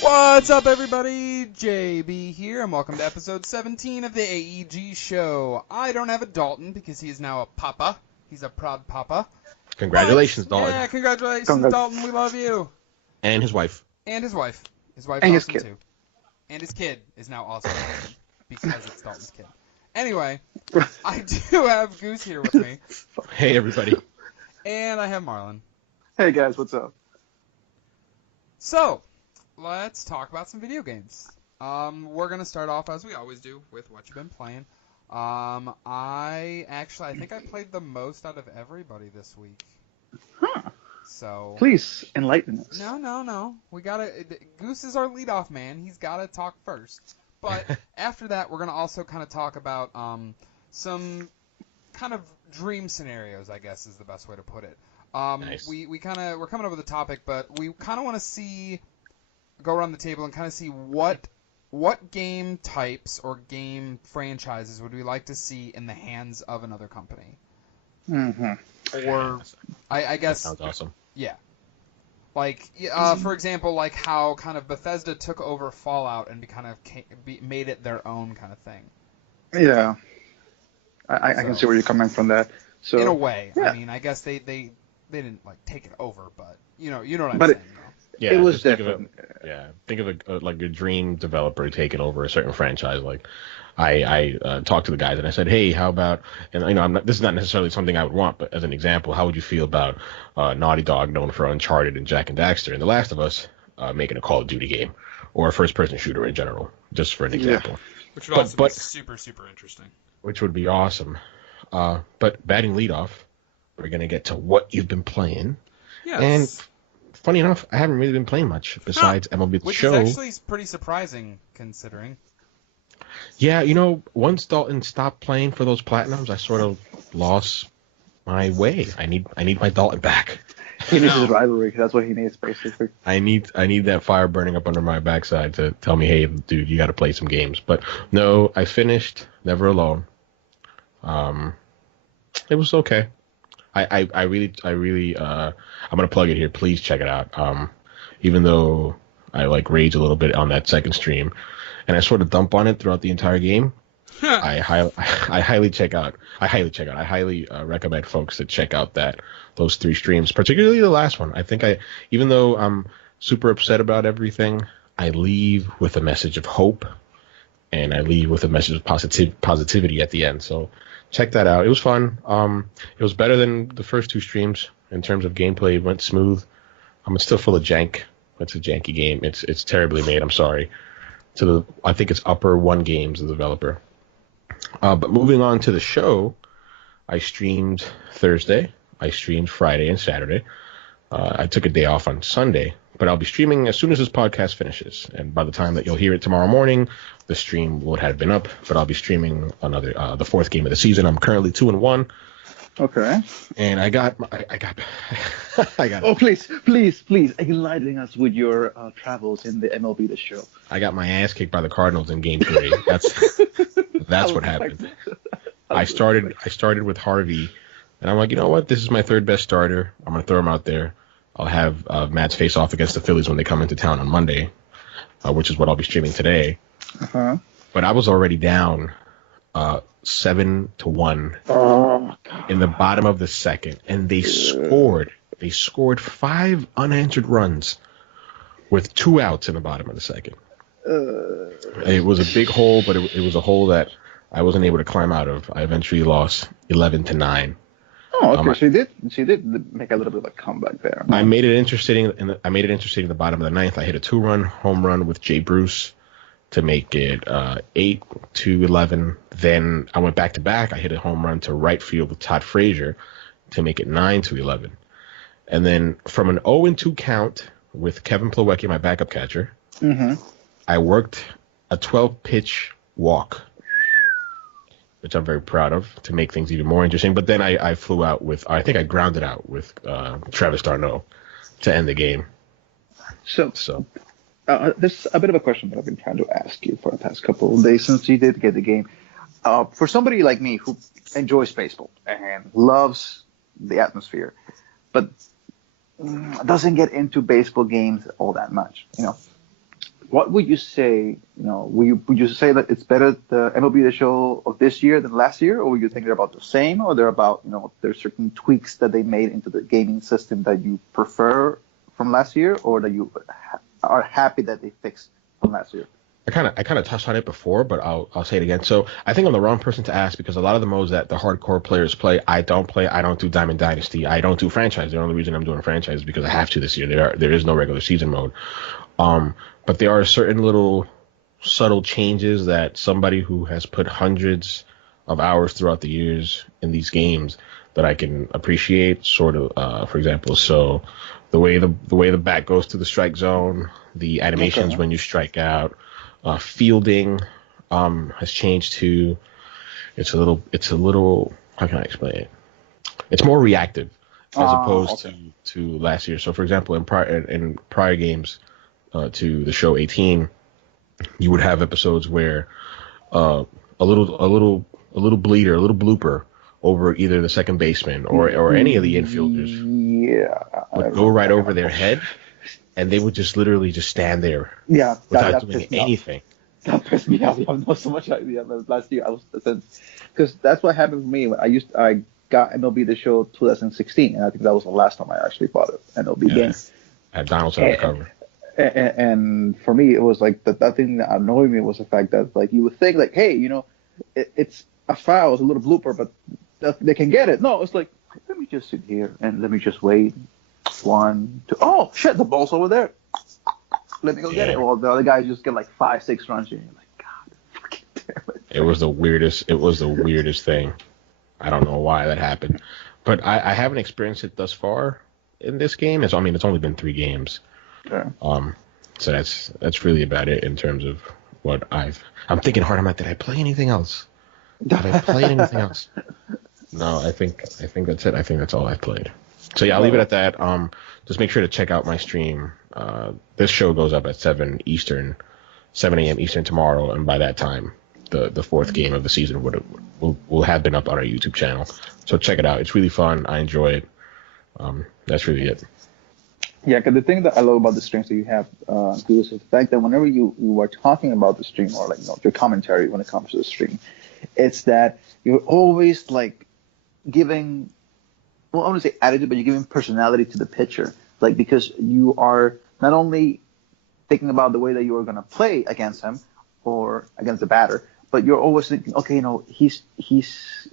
What's up, everybody? JB here, and welcome to episode 17 of the AEG show. I don't have a Dalton because he is now a papa. He's a proud papa. Congratulations, Dalton. Yeah, congratulations, Dalton. We love you. And his wife. And his wife. His wife's and awesome his kid. too. And his kid is now also awesome because it's Dalton's kid. Anyway, I do have Goose here with me. Hey, everybody. And I have Marlon. Hey guys, what's up? So, let's talk about some video games. We're going to start off, as we always do, with what you've been playing. I think I played the most out of everybody this week. Huh. So Please enlighten us. No. Goose is our leadoff man. He's got to talk first. But after that, we're going to also kind of talk about some kind of dream scenarios, I guess is the best way to put it. Nice. We're coming up with a topic, but we kind of want to go around the table and kind of see what game types or game franchises would we like to see in the hands of another company. Mm-hmm. Or I guess That sounds awesome. Yeah. Like, for example, like how kind of Bethesda took over Fallout and made it their own kind of thing. Yeah. I can see where you're coming from that. So in a way. Yeah. I mean, I guess they didn't like take it over, but you know what I'm But saying. Yeah, it was just think different. Think of like your dream developer taking over a certain franchise. Like, I talked to the guys and I said, hey, how about, and this is not necessarily something I would want, but as an example, how would you feel about Naughty Dog, known for Uncharted and Jak and Daxter, and The Last of Us, making a Call of Duty game or a first-person shooter in general, just for an example. Which would also be super, super interesting. Which would be awesome. But batting leadoff, we're gonna get to what you've been playing. Yes. And funny enough, I haven't really been playing much besides MLB The Show. Which is actually pretty surprising, considering. Yeah, once Dalton stopped playing for those platinums, I sort of lost my way. I need my Dalton back. He needs his rivalry. That's what he needs, basically. I need that fire burning up under my backside to tell me, hey, dude, you got to play some games. But no, I finished Never Alone. It was okay. I really I'm gonna plug it here. Please check it out. Even though I rage a little bit on that second stream, and I sort of dump on it throughout the entire game. I highly recommend folks to check out those 3 streams, particularly the last one. I think even though I'm super upset about everything, I leave with a message of hope, and I leave with a message of positivity at the end. So check that out. It was fun. It was better than the first 2 streams in terms of gameplay. It went smooth. It's still full of jank. It's a janky game. It's terribly made. I'm sorry. I think it's Upper One Games, the developer. But moving on to the show, I streamed Thursday. I streamed Friday and Saturday. I took a day off on Sunday, but I'll be streaming as soon as this podcast finishes. And by the time that you'll hear it tomorrow morning, the stream would have been up. But I'll be streaming the 4th game of the season. I'm currently 2-1. Okay. And I got. Oh, please enlighten us with your travels in the MLB The Show. I got my ass kicked by the Cardinals in Game 3. That's what happened. I started with Harvey, and I'm like, you know what? This is my 3rd best starter. I'm gonna throw him out there. I'll have Matt's face off against the Phillies when they come into town on Monday, which is what I'll be streaming today. Uh-huh. But I was already down 7-1 in the bottom of the second, and they scored. They scored 5 unanswered runs with 2 outs in the bottom of the second. It was a big hole, but it was a hole that I wasn't able to climb out of. I eventually lost 11-9. Oh, okay. She did make a little bit of a comeback there. I made it interesting. In the bottom of the 9th. I hit a 2-run home run with Jay Bruce to make it 8-11. Then I went back to back. I hit a home run to right field with Todd Frazier to make it 9-11. And then from an 0-2 count with Kevin Plawecki, my backup catcher, I worked a 12-pitch walk, which I'm very proud of, to make things even more interesting. But then I flew out I think I grounded out with Travis d'Arnaud to end the game. So there's a bit of a question that I've been trying to ask you for the past couple of days since you did get the game. For somebody like me who enjoys baseball and loves the atmosphere, but doesn't get into baseball games all that much, what would you say? Would you say that it's better the MLB The Show of this year than last year, or would you think they're about the same, or they're about there's certain tweaks that they made into the gaming system that you prefer from last year, or that you are happy that they fixed from last year? I kind of touched on it before, but I'll say it again. So I think I'm the wrong person to ask because a lot of the modes that the hardcore players play, I don't play. I don't do Diamond Dynasty. I don't do franchise. The only reason I'm doing franchise is because I have to this year. There is no regular season mode. But there are certain little subtle changes that somebody who has put hundreds of hours throughout the years in these games that I can appreciate. Sort of, for example, so the way the bat goes to the strike zone, the animations when you strike out. Fielding has changed to it's a little how can I explain it? It's more reactive as opposed to last year. So for example, in prior games to the show 18, you would have episodes where a little bleeder, a little blooper over either the second baseman or any of the infielders would go right over their head. And they would just literally just stand there without doing anything. That pissed me off. You have not so much idea. Last year, because that's what happened for me. I got MLB The Show 2016, and I think that was the last time I actually bought an MLB game. At Donaldson on the cover. And for me, it was like that thing that annoyed me was the fact that like you would think like, hey, it's a foul, it's a little blooper, but they can get it. No, it's like let me just sit here and let me just wait. 1, 2. Oh shit! The ball's over there. Let me go get it. Well, the other guys just get like 5, 6 runs. And you're like, God, fucking damn it. It was the weirdest thing. I don't know why that happened, but I haven't experienced it thus far in this game. It's only been 3 games. Sure. So that's really about it in terms of what I'm thinking hard. I'm like, did I play anything else? Did I play anything else? No, I think that's it. I think that's all I've played. So yeah, I'll leave it at that. Just make sure to check out my stream. This show goes up at 7 a.m. Eastern tomorrow, and by that time, the 4th game of the season will have been up on our YouTube channel. So check it out. It's really fun. I enjoy it. That's really it. Yeah, because the thing that I love about the streams that you have, is the fact that whenever you are talking about the stream or like your commentary when it comes to the stream, it's that you're always like giving. Well, I don't want to say attitude, but you're giving personality to the pitcher. Like, because you are not only thinking about the way that you are going to play against him or against the batter, but you're always thinking, okay,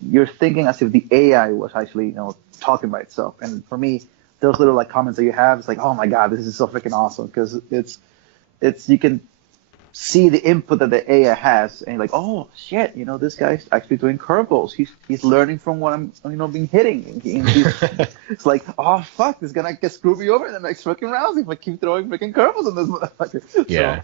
you're thinking as if the AI was actually, talking by itself. And for me, those little like comments that you have, it's like, oh my God, this is so freaking awesome. Because you can see the input that the AI has, and you're like, oh shit, this guy's actually doing curveballs. He's learning from what I'm, being hitting. It's like, oh fuck, this is gonna get screw me over in the next freaking round if I keep throwing freaking curveballs on this motherfucker. Yeah.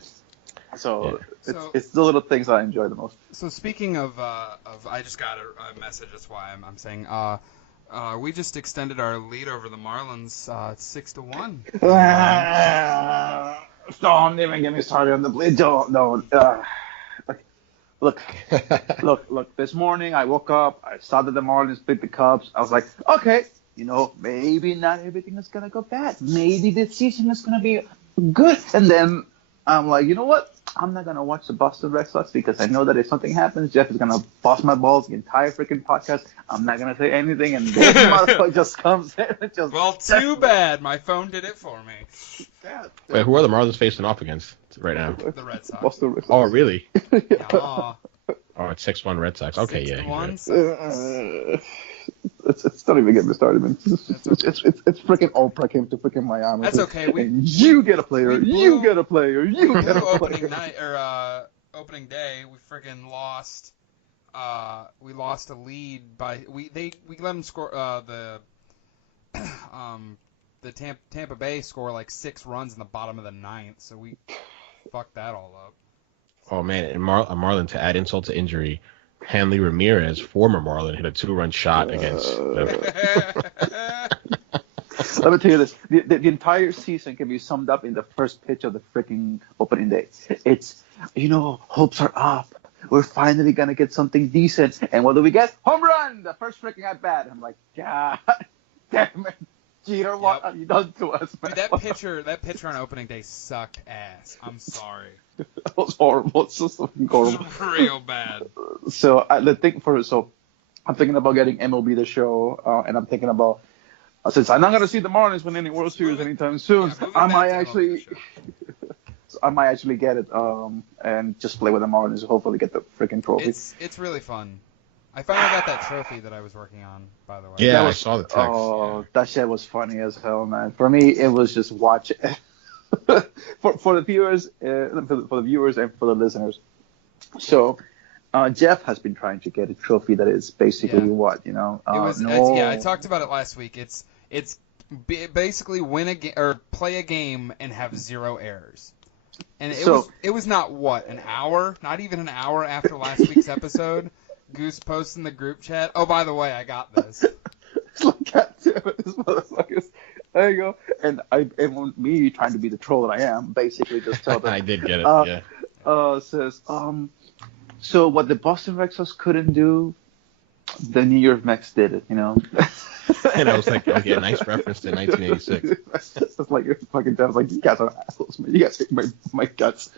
So it's the little things I enjoy the most. So speaking of I just got a message. That's why I'm saying. We just extended our lead over the Marlins 6-1. Don't even get me started on the bleed. Don't. Look. This morning I woke up. I saw that the Marlins beat the Cubs. I was like, okay, maybe not everything is gonna go bad. Maybe this season is gonna be good. And then I'm like, you know what? I'm not gonna watch the Boston Red Sox because I know that if something happens, Jeff is gonna bust my balls the entire freaking podcast. I'm not gonna say anything, and this motherfucker just comes in and just. Well, too bad. My phone did it for me. God, wait, who are the Marlins facing off against right now? The Red Sox. Boston Red Sox. Oh, really? Yeah. Oh, it's 6-1 Red Sox. Okay, 6-1. It's not even getting me started, man. It's freaking Oprah came to freaking Miami. That's okay. You get a player. You get a player. You get a player. Opening night or opening day, we freaking lost. We lost a lead by we let them score the Tampa Bay score like 6 runs in the bottom of the 9th, so we fucked that all up. Oh man, and Marlon, to add insult to injury, Hanley Ramirez, former Marlin, hit a 2-run shot against them. Let me tell you this. The entire season can be summed up in the first pitch of the freaking opening day. It's, hopes are up. We're finally going to get something decent. And what do we get? Home run! The first freaking at bat. I'm like, God damn it. Jeter, what have you done to us, man? Dude, that pitcher on opening day sucked ass. I'm sorry. That was horrible. It's just fucking horrible. It was real bad. So I'm thinking about getting MLB The Show, and I'm thinking about since I'm not gonna see the Marlins win any World Series anytime soon, I might actually get it and just play with the Marlins and hopefully get the freaking trophy. It's really fun. I finally got that trophy that I was working on, by the way. Yeah, I saw the text. Oh, that shit was funny as hell, man. For me, it was just watch it. for the viewers, and for the listeners. So, Jeff has been trying to get a trophy that is basically what, you know? I talked about it last week. It's basically win a game or play a game and have 0 errors. And it was not an hour, not even an hour after last week's episode. Goose posts in the group chat. Oh, by the way, I got this. It's like, God damn it, this motherfuckers. There you go. And me trying to be the troll that I am, basically just tell them. I did get it. Says, so what the Boston Red Sox couldn't do, the New York Mets did it, you know. And I was like, okay, nice reference to 1986. It's like fucking Jeff's like, you guys are assholes, man. You guys hate my guts.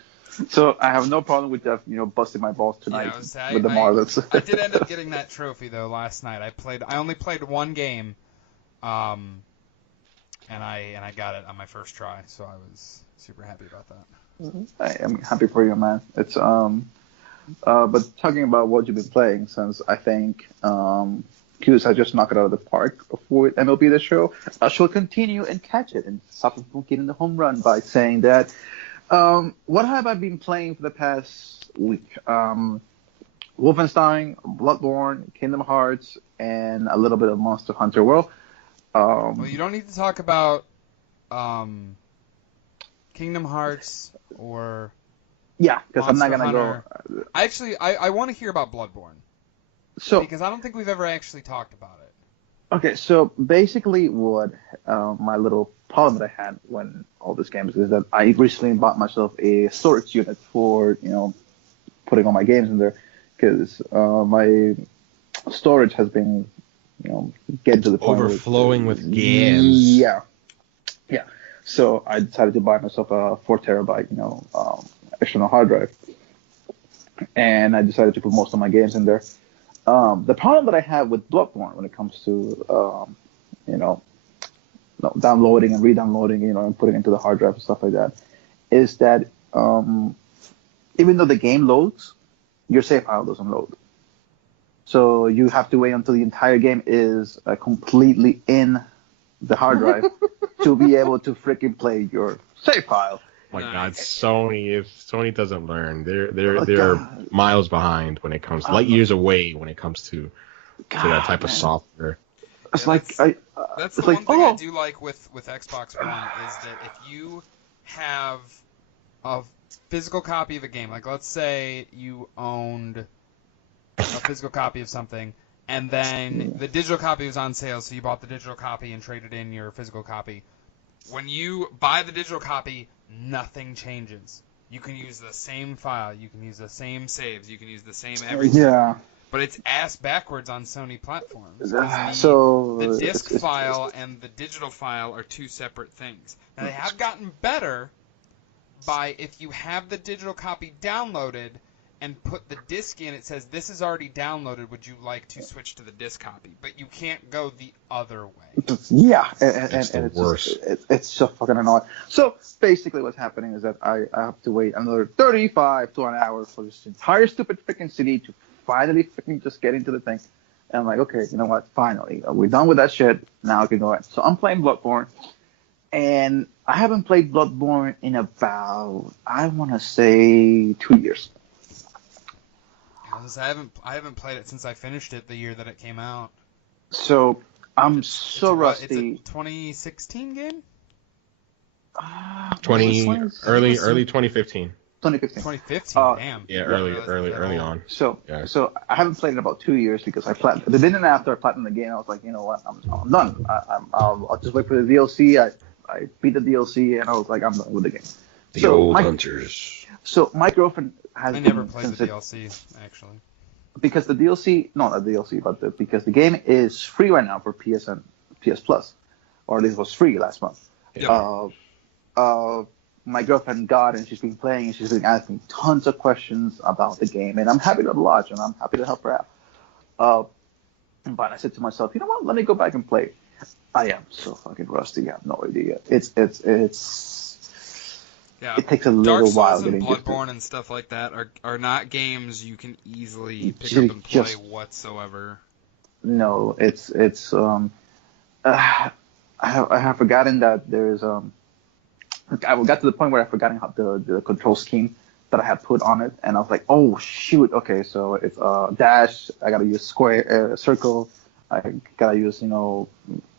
So I have no problem with Jeff, you know, busting my balls tonight with the Marlins. I did end up getting that trophy though last night. I only played one game, and I got it on my first try, so I was super happy about that. I am happy for you, man. It's but talking about what you've been playing, since I think Q's has just knocked it out of the park for MLB The Show, I shall continue and catch it and stop from getting the home run by saying that. What have I been playing for the past week? Wolfenstein, Bloodborne, Kingdom Hearts, and a little bit of Monster Hunter World. Well, you don't need to talk about Kingdom Hearts or because I'm not gonna Hunter. go. I want to hear about Bloodborne. So because I don't think we've ever actually talked about it. Okay, so basically what my little problem that I had when all this games is that I recently bought myself a storage unit for, you know, putting all my games in there, because my storage has been, you know, getting to the point overflowing with games. Yeah. So I decided to buy myself a 4 terabyte, you know, external hard drive, and I decided to put most of my games in there. The problem that I have with Bloodborne when it comes to, you know, downloading and re-downloading, you know, and putting into the hard drive and stuff like that, is that even though the game loads, your save file doesn't load. So you have to wait until the entire game is completely in the hard drive to be able to freaking play your save file. Oh my God, Sony doesn't learn. They're miles behind when it comes light years away when it comes to that type of software. It's that's the one thing I do like with Xbox One is that if you have a physical copy of a game, like let's say you owned a physical copy of something, and then the digital copy was on sale, so you bought the digital copy and traded in your physical copy. When you buy the digital copy, nothing changes. You can use the same file, you can use the same saves, you can use the same everything. Yeah. But it's ass backwards on Sony platforms. So the disc file and the digital file are two separate things. Now they have gotten better by if you have the digital copy downloaded and put the disc in, it says this is already downloaded. Would you like to switch to the disc copy? But you can't go the other way. Yeah, it's the worst. It's so fucking annoying. So basically, what's happening is that I have to wait another 35 to an hour for this entire stupid freaking CD to finally freaking just get into the thing. And I'm like, okay, you know what? Finally, we're done with that shit. Now I can go ahead. So I'm playing Bloodborne, and I haven't played Bloodborne in about, I want to say, 2 years. I haven't played it since I finished it the year that it came out. So I'm so rusty. It's a 2016 game. Early 2015. 2015. Damn. Yeah, early on. So I haven't played it in about 2 years because I platinumed. The minute after I platinumed the game, I was like, you know what, I'm done. I'll just wait for the DLC. I beat the DLC and I was like, I'm done with the game. The old hunters. So my girlfriend has. I never played the DLC actually. Because the DLC, not a DLC, but because the game is free right now for PS Plus. or at least it was free last month. Yep. My girlfriend got it, and she's been playing, and she's been asking tons of questions about the game, and I'm happy to oblige, and I'm happy to help her out. But I said to myself, you know what? Let me go back and play. I am so fucking rusty. I have no idea. Yeah. It takes a Dark little Souls while and getting used to. Bloodborne and stuff like that are not games you can easily pick You up and play just- whatsoever. No, I have forgotten that there's I got to the point where I forgotten how the control scheme that I had put on it, and I was like, oh shoot, okay, so it's dash. I gotta use square, circle. I gotta use guns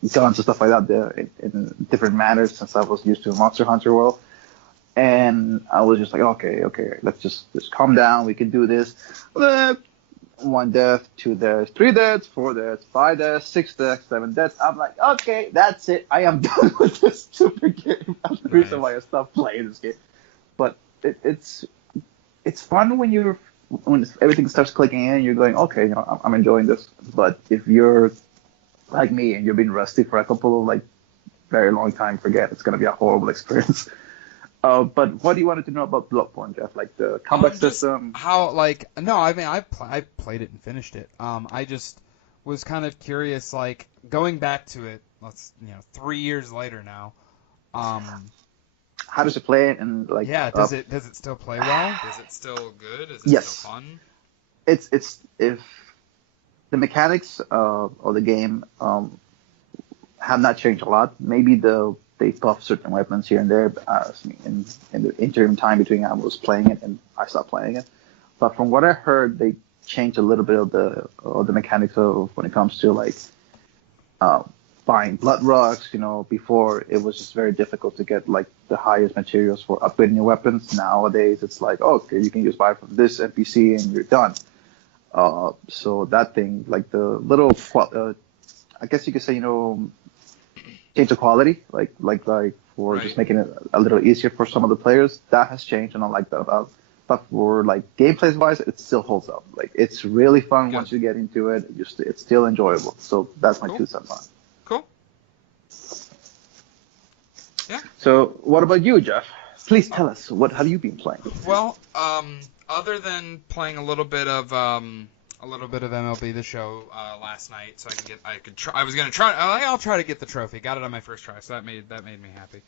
and stuff like that there in different manners since I was used to Monster Hunter World. And I was just like, okay, let's just calm down. We can do this. 1 death, 2 deaths, 3 deaths, 4 deaths, 5 deaths, 6 deaths, 7 deaths. I'm like, okay, that's it. I am done with this stupid game. That's the reason why I stopped playing this game. But it's fun when everything starts clicking in and you're going, okay, I'm enjoying this. But if you're like me and you've been rusty for a couple of very long time, forget it's gonna be a horrible experience. But what do you wanted to know about Bloodborne, Jeff? Like the combat system? How no, I mean I played it and finished it. I just was kind of curious, like going back to it. 3 years later now. How does it play it? And does it still play well? Is it still good? Is it yes. still fun? It's if the mechanics of the game have not changed a lot. Maybe they buff certain weapons here and there in the interim time between I was playing it and I stopped playing it. But from what I heard, they changed a little bit of the mechanics of when it comes to buying blood rocks. Before it was just very difficult to get the highest materials for upgrading your weapons. Nowadays it's okay, you can just buy from this NPC and you're done. So that thing, the little, I guess you could say, change the quality, for Right. just making it a little easier for some of the players. That has changed, and I like that about. But for gameplay wise, it still holds up. It's really fun. Good. Once you get into it. It's still enjoyable. So that's my Cool. 2 cents on it. Cool. Yeah. So what about you, Jeff? Please tell us, what have you been playing? Well, other than playing a little bit of MLB The Show last night, so I was gonna try. I'll try to get the trophy. Got it on my first try, so that made me happy.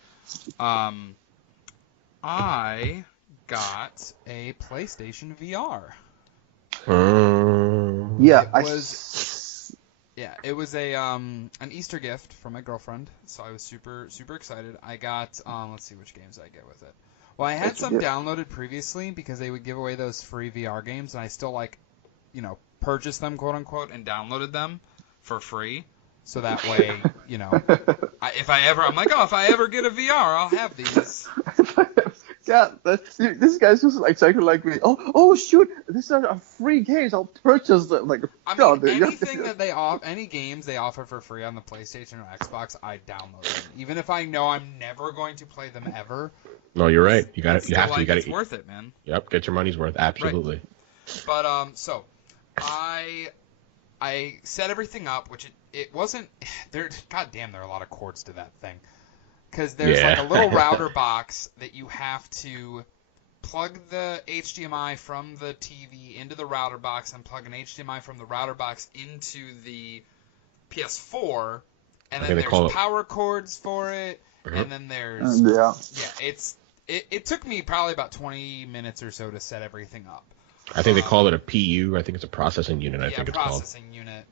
I got a PlayStation VR. Yeah, It was an Easter gift from my girlfriend, so I was super excited. I got let's see which games I get with it. Well, I had some downloaded previously because they would give away those free VR games, and I still purchased them, quote unquote, and downloaded them for free. So that way, if I ever get a VR, I'll have these. Yeah, this guy's just exactly like me. Oh shoot, these are free games. I'll purchase them. Anything that any games they offer for free on the PlayStation or Xbox, I download them, even if I know I'm never going to play them ever. No, you're right. You got it. You have to. You got It's worth it, man. Yep, get your money's worth. Absolutely. Right. But so I set everything up, which it wasn't. Goddamn, there are a lot of cords to that thing. Because there's a little router box that you have to plug the HDMI from the TV into the router box and plug an HDMI from the router box into the PS4. And then there's power cords for it. Mm-hmm. And then there's... It took me probably about 20 minutes or so to set everything up. I think they call it a PU. I think it's a processing unit. I think it's called. Yeah, processing unit.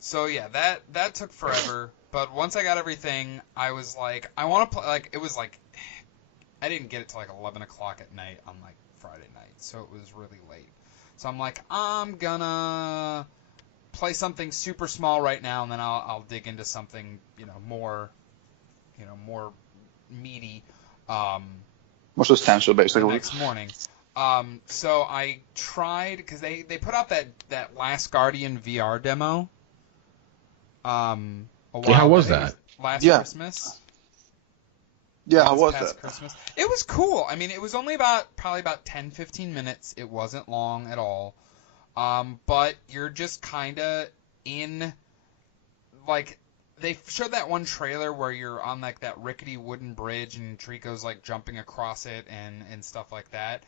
So yeah, that took forever. But once I got everything, I was like, I want to play. It was I didn't get it till 11 o'clock at night on Friday night, so it was really late. So I'm like, I'm gonna play something super small right now, and then I'll dig into something more meaty. More substantial, basically. Next morning. So I tried, because they put out that Last Guardian VR demo. How was that? Last Christmas. Yeah, how was that? Christmas. It was cool. I mean, it was only probably about 10-15 minutes. It wasn't long at all. But you're just kind of in, they showed that one trailer where you're on like that rickety wooden bridge and Trico's like jumping across it and stuff like that.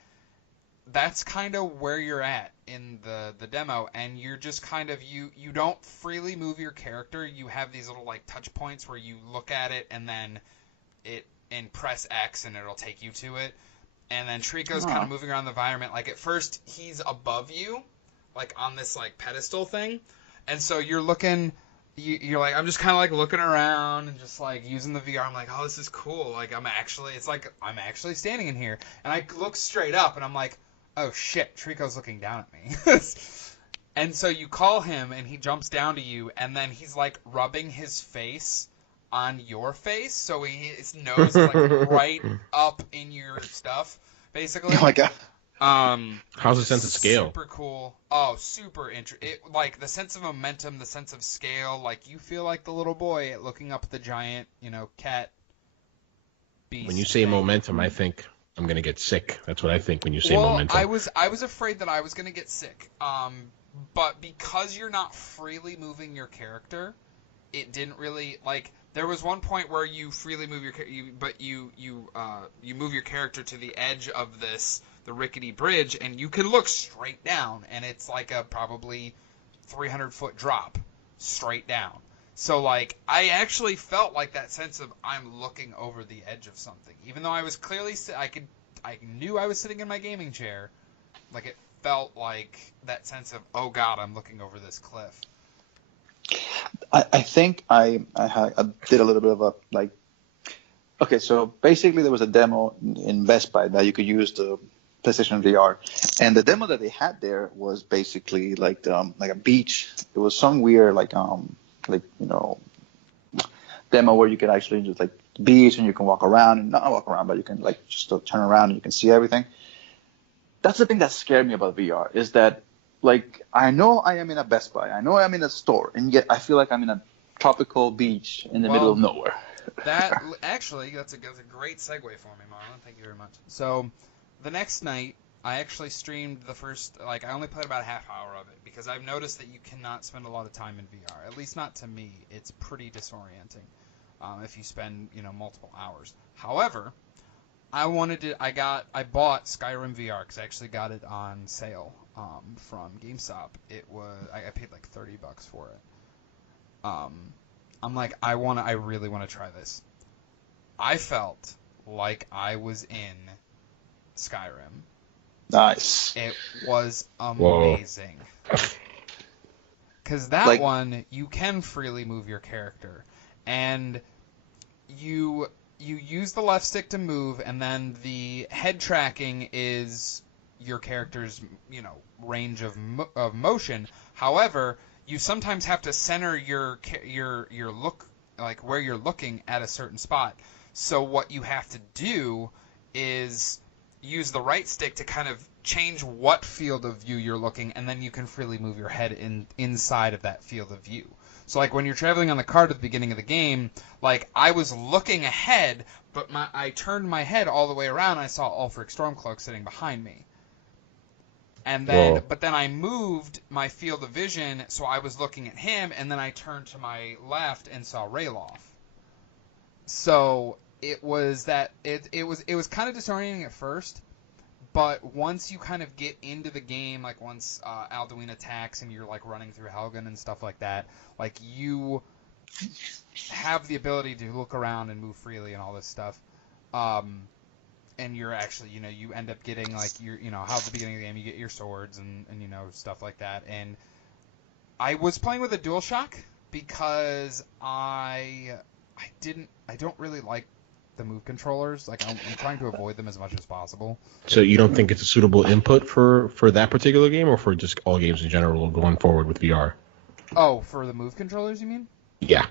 That's kind of where you're at in the demo, and you're just kind of you don't freely move your character. You have these little like touch points where you look at it and press X and it'll take you to it. And then Trico's kind of moving around the environment. Like at first he's above you, like on this like pedestal thing, and so you're looking. You're like, I'm just kind of like looking around and just like using the VR. I'm like, oh, this is cool. Like I'm actually standing in here, and I look straight up and I'm like, oh shit, Trico's looking down at me. And so you call him and he jumps down to you, and then he's like rubbing his face on your face, so his nose is like right up in your stuff, basically. Oh my god. How's the sense of scale? Super cool. Oh, super interesting. Like the sense of momentum, the sense of scale. Like you feel like the little boy looking up at the giant, cat beast. When you say momentum, I think I'm gonna get sick. That's what I think when you say momentum. I was afraid that I was gonna get sick. But because you're not freely moving your character, it didn't really like. There was one point where you freely move you move your character to the edge of the rickety bridge, and you can look straight down, and it's like a probably 300-foot drop straight down. So like I actually felt like that sense of I'm looking over the edge of something, even though I was clearly I knew I was sitting in my gaming chair. Like it felt like that sense of, oh god, I'm looking over this cliff. I think I did a little bit of a like. Okay, so basically there was a demo in Best Buy that you could use the PlayStation VR, and the demo that they had there was basically like a beach. It was some weird demo where you could actually just like beach and you can walk around and not walk around, but you can like just turn around and you can see everything. That's the thing that scared me about VR is that like I know I am in a Best Buy, I know I'm in a store, and yet I feel like I'm in a tropical beach in the middle of nowhere. That's a great segue for me, Marlon. Thank you very much. So the next night, I actually streamed the first, I only played about a half hour of it, because I've noticed that you cannot spend a lot of time in VR. At least not to me. It's pretty disorienting if you spend, multiple hours. However, I bought Skyrim VR, because I actually got it on sale from GameStop. I paid like $30 for it. I'm like, I really want to try this. I felt like I was in Skyrim. Nice. It was amazing. Because that one, you can freely move your character. And you use the left stick to move, and then the head tracking is your character's, range of motion. However, you sometimes have to center your look, like where you're looking at a certain spot. So what you have to do is use the right stick to kind of change what field of view you're looking, and then you can freely move your head inside of that field of view. So like when you're traveling on the cart at the beginning of the game, like I was looking ahead, but I turned my head all the way around and I saw Ulfric Stormcloak sitting behind me. And then, but then I moved my field of vision, so I was looking at him, and then I turned to my left and saw Rayloff. So it was kind of disorienting at first, but once you kind of get into the game, like once Alduin attacks and you're like running through Helgen and stuff like that, like you have the ability to look around and move freely and all this stuff. And you're actually, you end up getting like how at the beginning of the game you get your swords and stuff like that. And I was playing with a DualShock because I don't really like the move controllers. Like I'm trying to avoid them as much as possible. So you don't think it's a suitable input for that particular game, or for just all games in general going forward with VR? Oh, for the move controllers, you mean? Yeah.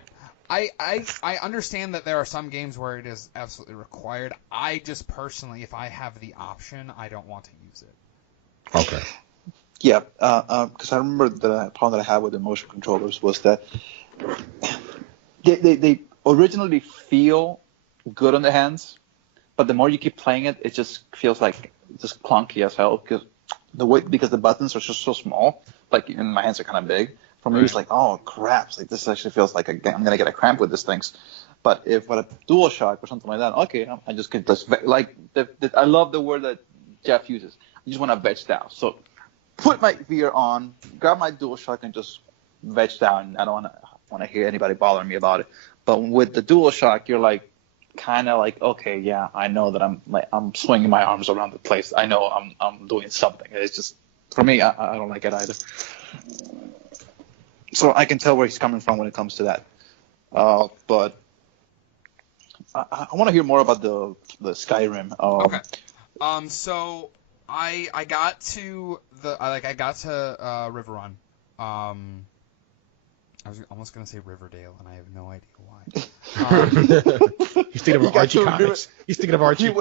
I understand that there are some games where it is absolutely required. I just personally, if I have the option, I don't want to use it. Okay. Yeah, because I remember the problem that I had with the motion controllers was that they originally feel good on the hands, but the more you keep playing it, it just feels like just clunky as hell because the buttons are just so small. Like, and my hands are kind of big. For me, it's like, oh crap! Like this actually feels like I'm gonna get a cramp with these things. But if with a DualShock or something like that, okay, I just can just like I love the word that Jeff uses. I just want to veg down. So put my VR on, grab my DualShock, and just veg down. I don't want to hear anybody bothering me about it. But with the DualShock, you're like kind of like, okay, yeah, I know that I'm swinging my arms around the place. I know I'm doing something. It's just for me, I don't like it either. So I can tell where he's coming from when it comes to that. But I want to hear more about the Skyrim. Okay. So I got to River Run. I was almost gonna say Riverdale, and I have no idea why. He's thinking of Archie comics. He's thinking of Archie.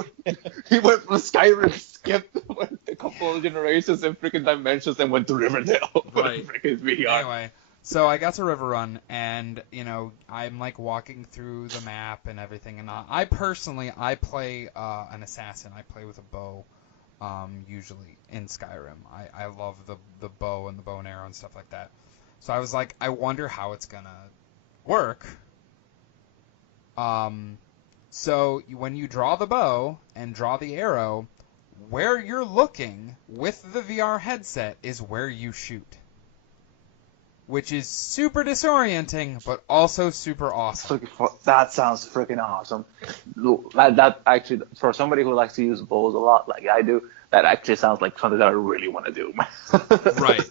He went from Skyrim, skipped a couple of generations and freaking dimensions, and went to Riverdale. Right. Freaking VR. Anyway. So I got to River Run, and, I'm, like, walking through the map and everything, and I play an assassin. I play with a bow, usually, in Skyrim. I love the bow and the bow and arrow and stuff like that. So I was like, I wonder how it's gonna work. So when you draw the bow and draw the arrow, where you're looking with the VR headset is where you shoot. Which is super disorienting, but also super awesome. That sounds freaking awesome. That actually, for somebody who likes to use bows a lot, like I do, that actually sounds like something that I really want to do. Right.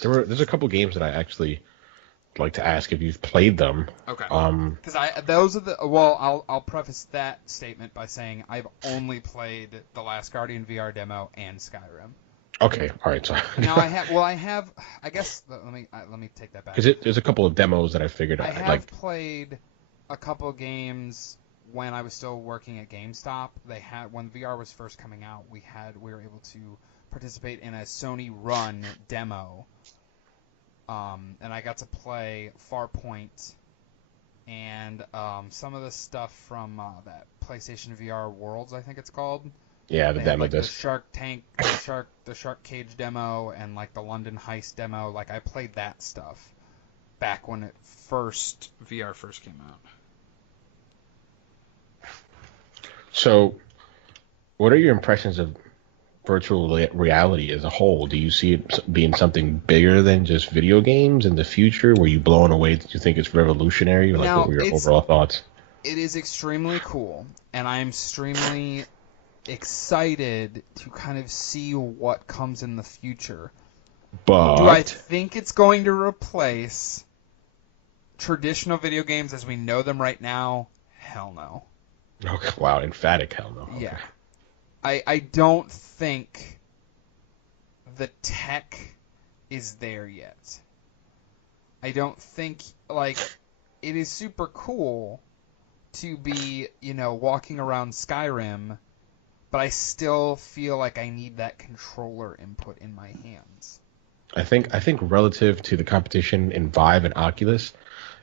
There's a couple games that I actually like to ask if you've played them. Okay. Because I'll preface that statement by saying I've only played The Last Guardian VR demo and Skyrim. Okay, all right. So now I have. I guess let me take that back. Because there's a couple of demos that I figured I I'd have like. played a couple of games when I was still working at GameStop. When VR was first coming out, we were able to participate in a Sony Run demo, and I got to play Farpoint and some of the stuff from that PlayStation VR Worlds, I think it's called. Yeah, the demo the Shark Tank, the Shark Cage demo, and like the London Heist demo. Like I played that stuff back when VR first came out. So, what are your impressions of virtual reality as a whole? Do you see it being something bigger than just video games in the future? Were you blown away? Did you think it's revolutionary? Like, what were your overall thoughts? It is extremely cool, and I am extremely excited to kind of see what comes in the future. But do I think it's going to replace traditional video games as we know them right now? Hell no. Okay, wow, emphatic hell no. Okay. Yeah. I don't think the tech is there yet. I don't think, like, it is super cool to be, walking around Skyrim, but I still feel like I need that controller input in my hands. I think relative to the competition in Vive and Oculus,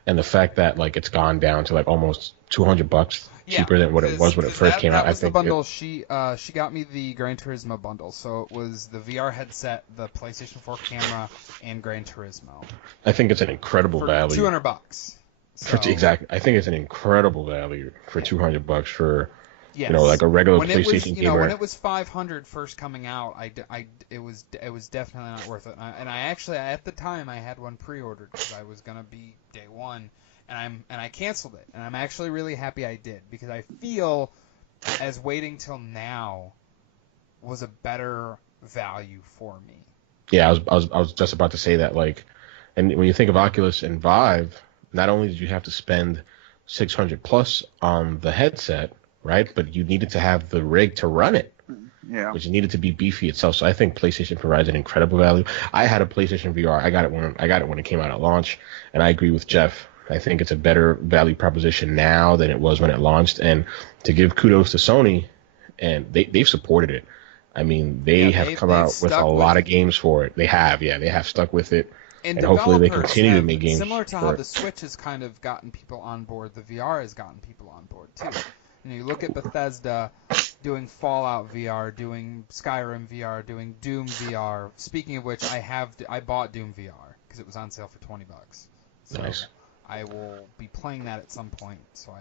and the fact that like it's gone down to like almost $200 cheaper than what it was when it first came out. That was the bundle. She got me the Gran Turismo bundle, so it was the VR headset, the PlayStation 4 camera, and Gran Turismo. I think it's an incredible value. $200. So, exactly, I think it's an incredible value for $200 for. Yes. Like a regular PlayStation gamer. When it was $500 first coming out, it was definitely not worth it. And I actually at the time I had one pre-ordered because I was gonna be day one, and I canceled it. And I'm actually really happy I did because I feel as waiting till now was a better value for me. Yeah, I was just about to say that. Like, and when you think of Oculus and Vive, not only did you have to spend $600 plus on the headset. Right, but you needed to have the rig to run it, which needed to be beefy itself. So I think PlayStation provides an incredible value. I had a PlayStation VR. I got it when it came out at launch, and I agree with Jeff. I think it's a better value proposition now than it was when it launched. And to give kudos to Sony, and they've supported it. I mean, they've come out with a lot of games for it. They have stuck with it. And hopefully they continue to make games. Similar to how the Switch has kind of gotten people on board, the VR has gotten people on board too. You look at Bethesda, doing Fallout VR, doing Skyrim VR, doing Doom VR. Speaking of which, I bought Doom VR because it was on sale for $20. So Nice. I will be playing that at some point, so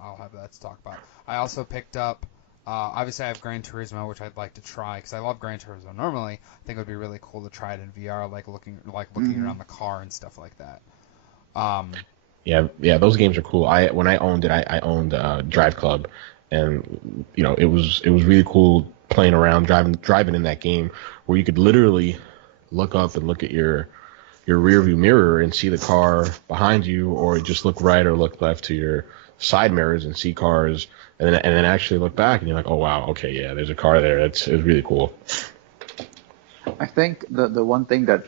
I'll have that to talk about. I also picked up, obviously I have Gran Turismo, which I'd like to try because I love Gran Turismo normally. I think it would be really cool to try it in VR, like looking around the car and stuff like that. Yeah, those games are cool. When I owned it, I owned Drive Club, and it was really cool playing around, driving in that game where you could literally look up and look at your rear view mirror and see the car behind you, or just look right or look left to your side mirrors and see cars, and then actually look back and you're like, oh wow, okay, yeah, there's a car there. It's really cool. I think the one thing that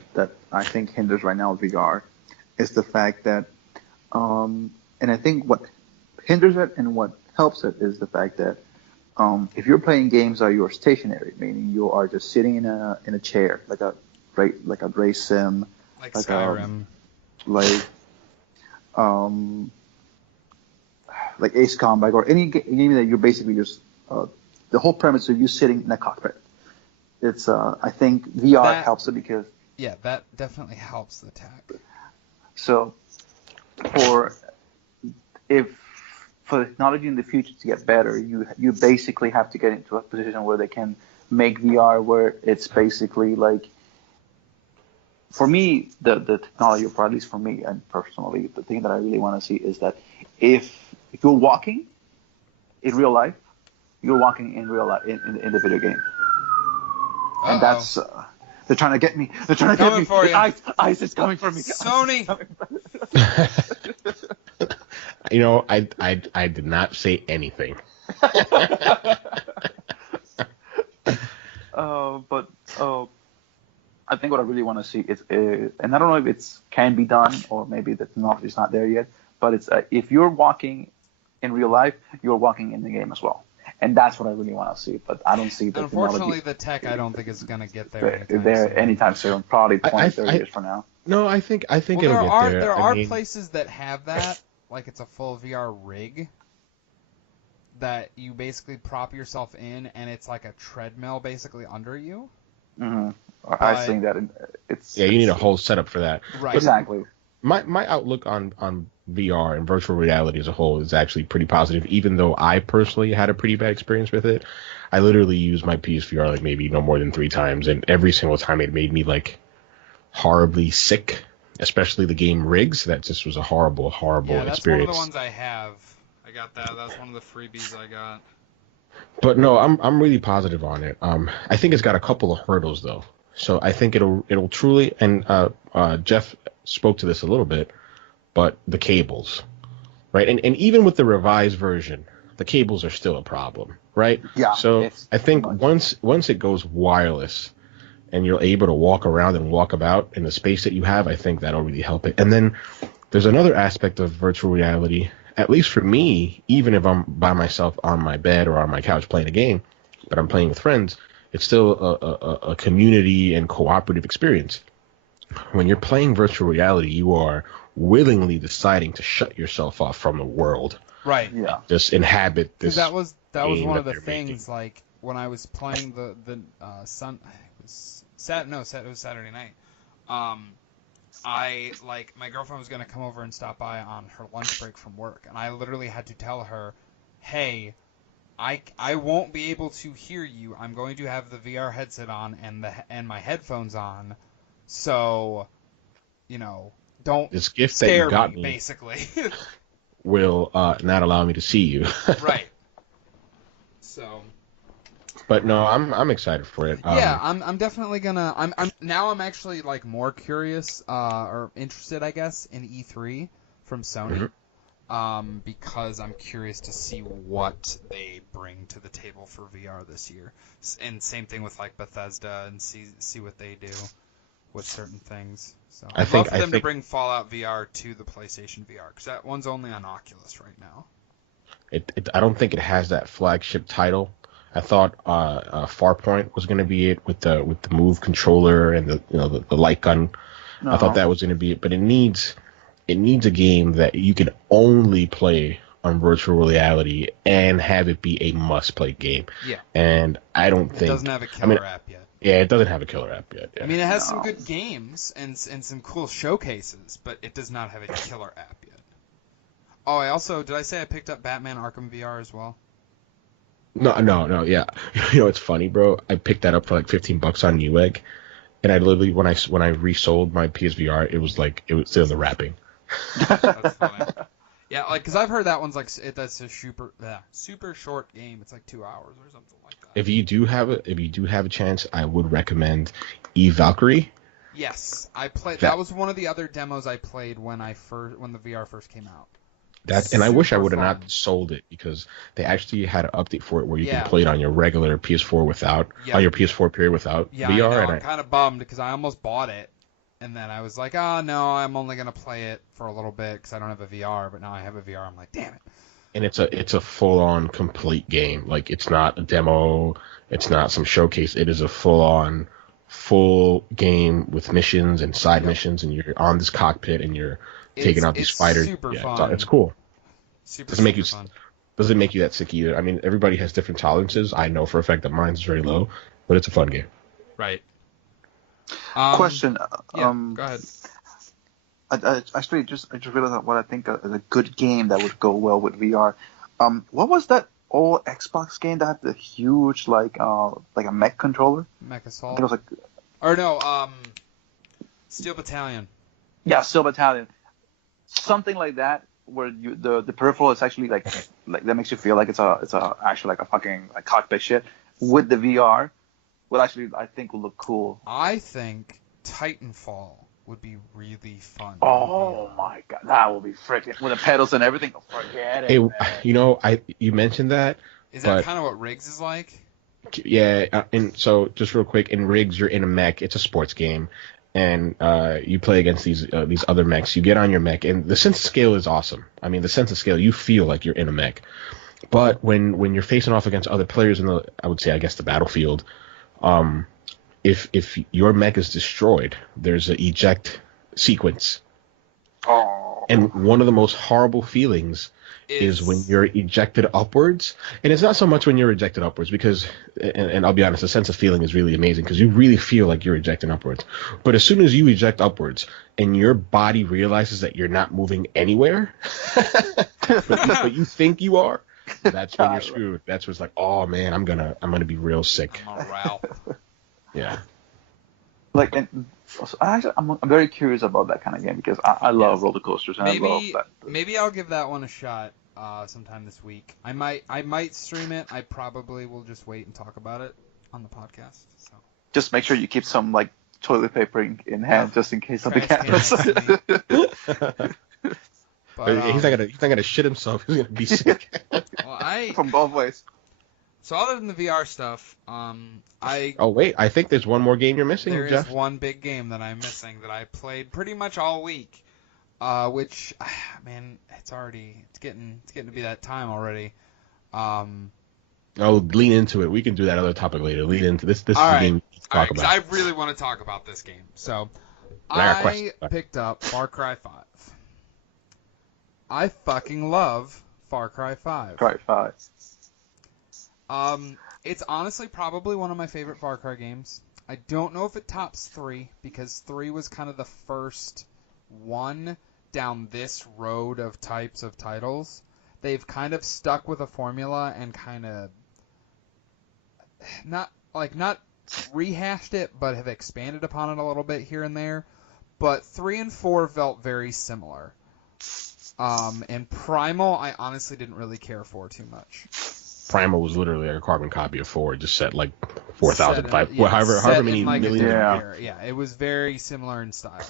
I think hinders right now VR is the fact that, and I think what hinders it and what helps it is the fact that if you're playing games that you're stationary, meaning you are just sitting in a chair, like a race sim, like Skyrim, like Ace Combat, or any game that you're basically just the whole premise of you sitting in a cockpit. It's I think VR helps it because that definitely helps the tech. So for technology in the future to get better, you basically have to get into a position where they can make VR where it's basically like, for me, the technology, or at least for me and personally, the thing that I really want to see is that if you're walking in real life, you're walking in real life in the video game. Uh-oh. And that's they're trying to get me. They're trying to coming get me. For you. Ice is coming for me. Sony. I did not say anything. But I think what I really want to see is, and I don't know if it can be done or maybe the technology is not there yet, but it's if you're walking in real life, you're walking in the game as well. And that's what I really want to see, but I don't see the Unfortunately, the tech I don't think is going to get there anytime soon. Probably 20, 30 years from now. No, I think it'll get there. There are places that have that, like it's a full VR rig that you basically prop yourself in, and it's like a treadmill basically under you. Mm-hmm. I've seen that. You need a whole setup for that. Right. But exactly. My outlook on VR and virtual reality as a whole is actually pretty positive, even though I personally had a pretty bad experience with it. I literally used my PSVR like maybe no more than 3 times, and every single time it made me like horribly sick, especially the game Rigs. That just was a horrible experience. That's one of the ones I have. I got that. That's one of the freebies I got. But no, I'm really positive on it. I think it's got a couple of hurdles though. So I think it'll truly, and Jeff spoke to this a little bit, but the cables, right? And even with the revised version, the cables are still a problem, right? Yeah. So I think once it goes wireless and you're able to walk around and walk about in the space that you have, I think that'll really help it. And then there's another aspect of virtual reality, at least for me, even if I'm by myself on my bed or on my couch playing a game, but I'm playing with friends, it's still a community and cooperative experience. When you're playing virtual reality, you are willingly deciding to shut yourself off from the world. Right. Yeah. Just inhabit this. That was one of the things. Making. Like when I was playing it was Saturday night. My girlfriend was gonna come over and stop by on her lunch break from work, and I literally had to tell her, "Hey, I won't be able to hear you. I'm going to have the VR headset on and my headphones on, so don't this gift scare that you got me, basically." will not allow me to see you. Right. So. But no, I'm excited for it. Yeah, I'm definitely gonna. I'm actually like more curious or interested, I guess, in E3 from Sony. Mm-hmm. Because I'm curious to see what they bring to the table for VR this year, and same thing with like Bethesda, and see what they do with certain things. So I'd love for them to bring Fallout VR to the PlayStation VR, because that one's only on Oculus right now. I don't think it has that flagship title. I thought Farpoint was going to be it with the Move controller and the light gun. I thought that was going to be it, but it needs a game that you can only play on virtual reality and have it be a must-play game. Yeah. And I don't think... It doesn't have a killer app yet. Yeah, it doesn't have a killer app yet. Yeah. I mean, it has some good games and some cool showcases, but it does not have a killer app yet. Oh, did I say I picked up Batman Arkham VR as well? No, yeah. You know, it's funny, bro. I picked that up for like $15 on Newegg, and I literally, when I resold my PSVR, it was still in the wrapping. That's funny. Yeah, like, because I've heard that one's like, that's a super short game. It's like 2 hours or something like that. If you do have a chance, I would recommend Valkyrie. Yes, I played. That was one of the other demos I played when the VR first came out. And I wish I would have not sold it, because they actually had an update for it where you can play it on your regular PS4 on your PS4 period without VR. I know, I'm kind of bummed because I almost bought it, and then I was like, oh no, I'm only gonna play it for a little bit because I don't have a VR. But now I have a VR. I'm like, damn it. And it's a full-on complete game. Like, it's not a demo, it's not some showcase. It is a full game with missions and side missions, and you're on this cockpit and you're taking out these fighters. Super fun. It's cool. Doesn't make you that sick either. I mean, everybody has different tolerances. I know for a fact that mine's very low, but it's a fun game. Right. Question. Go ahead. I just realized what I think is a good game that would go well with VR. What was that old Xbox game that had the huge like a mech controller? Mech Assault. It was like. Or no, Steel Battalion. Yeah, Steel Battalion. Something like that, where the peripheral is actually like that makes you feel like it's actually like a fucking like cockpit shit with the VR. Well, actually, I think will look cool. I think Titanfall would be really fun. Oh my god, that will be freaking with the pedals and everything. Forget it. Hey, you mentioned that. Is that kind of what Riggs is like? Yeah, and so just real quick, in Riggs, you're in a mech. It's a sports game, and you play against these other mechs. You get on your mech, and the sense of scale is awesome. I mean, the sense of scale, you feel like you're in a mech. But when you're facing off against other players in the battlefield, if your mech is destroyed, there's an eject sequence. Oh. And one of the most horrible feelings is when you're ejected upwards. And it's not so much when you're ejected upwards, because, and I'll be honest, the sense of feeling is really amazing because you really feel like you're ejecting upwards. But as soon as you eject upwards and your body realizes that you're not moving anywhere, but you think you are, that's when you're screwed. That's when it's like, oh man, I'm gonna be real sick. I'm a Ralph. Yeah. Like, I'm very curious about that kind of game because I love roller coasters and I love that. Maybe I'll give that one a shot sometime this week. I might stream it. I probably will just wait and talk about it on the podcast. So just make sure you keep some like toilet paper in hand just in case something happens. But, he's not gonna shit himself. He's gonna be sick. Well, from both ways. So other than the VR stuff, Oh wait, I think there's one more game you're missing, There Jeff. is one big game that I'm missing that I played pretty much all week. Which, man, it's getting to be that time already. Oh, lean into it. We can do that other topic later. Lean into this. This is the game we need to talk about. I really want to talk about this game. So, I picked up Far Cry 5. I fucking love Far Cry 5. Far Cry 5. It's honestly probably one of my favorite Far Cry games. I don't know if it tops 3, because 3 was kind of the first one down this road of types of titles. They've kind of stuck with a formula and kind of not rehashed it, but have expanded upon it a little bit here and there. But 3 and 4 felt very similar. And Primal, I honestly didn't really care for too much. Primal was literally like a carbon copy of 4, just set like 4,005. Well, however many millions. Yeah, it was very similar in style.